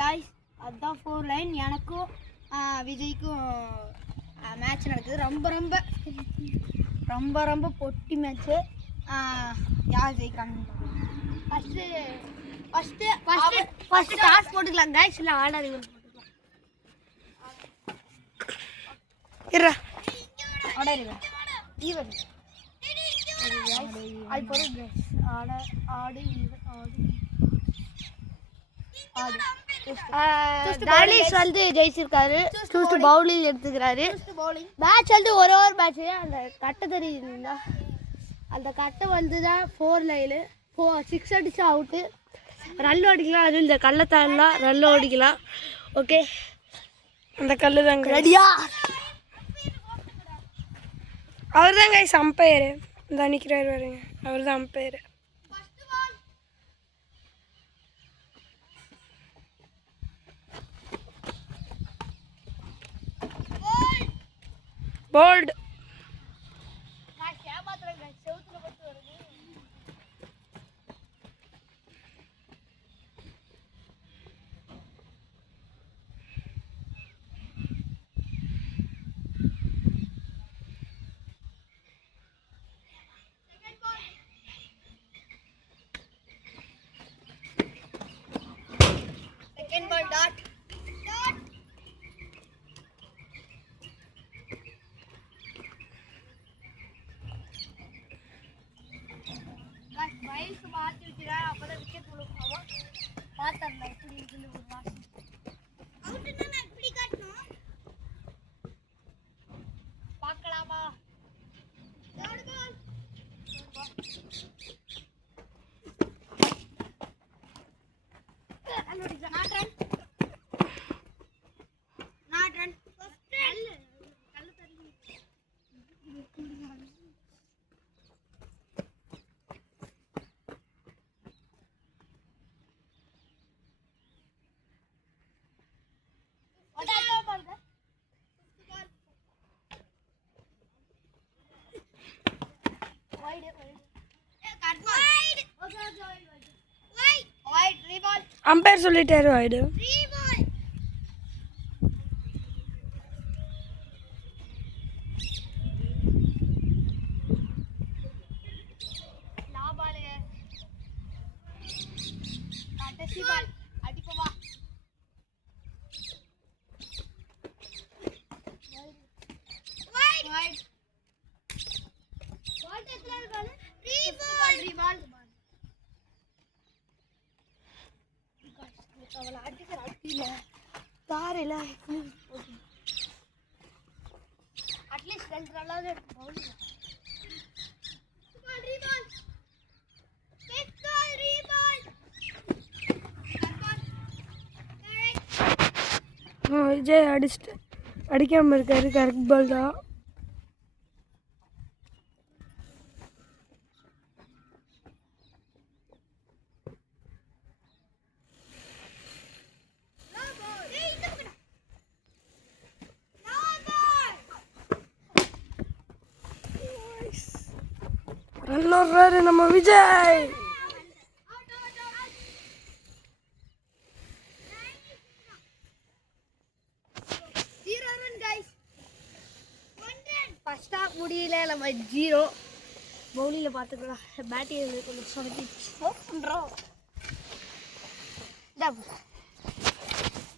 Guys அதான் 4 line எனக்கும் விஜய்க்கும் மேட்ச் நடக்குது. ரொம்ப ரொம்ப பொட்டி மேட்ச். யார் ஜெயிக்கிறாங்க? ஃபர்ஸ்ட் டாஸ் போட்டுக்கலாம் गाइस. இல்ல ஆர்டர் இவன் போட்டுக்கலாம். இறா ஆர்டர் ஈவன் ஐ போடு गाइस. ஆடு தாலிஸ் வந்து ஜெயிச்சிருக்காரு. சூஸ் பவுலிங் எடுத்துக்கிறாரு. மேட்ச் வந்து ஒரு மேட்ச். அந்த கட்டை தெரியுதுங்களா? அந்த கட்டை வந்து தான் 4 லைனு 6 அடிச்சா அவுட்டு. ரன் ஓடிக்கலாம். அது இந்த கல்லை தாண்டலாம் ரன் ஓடிக்கலாம். ஓகே அந்த கல்லு தாங்க ரெடியா. அவர் தான் கைஸ் அம்பையரு. இந்த நிற்கிறாரு பாருங்க, அவர் தான் umpire. Boult second ball dot வயசு மாற்றி வச்சுருக்காரு. அப்போ தான் விக்கெட் கொடுக்கணும். பார்த்தேன் எப்படி இருக்குன்னு ஒரு மாதம் அவுட்டுன்னா நான் இப்படி காட்டணும். பார்க்கலாமா? அம்பையர் சொல்லிட்டாரு வைடு. அவளை அடிக்கிற அடியில தாரையில அட்லீஸ்ட் 2 ரன்னாவது எடுத்து விஜய் அடிக்காம இருக்காரு. கரெக்ட் பால் தான். ரன் நம்ம விஜய். ஃபர்ஸ்ட் ஹாஃப் முடியல, நம்ம 0. பவுலிங்கில் பார்த்துக்கலாம். பேட்டிங் கொஞ்சம் சொதப்பி பண்ணுறோம்.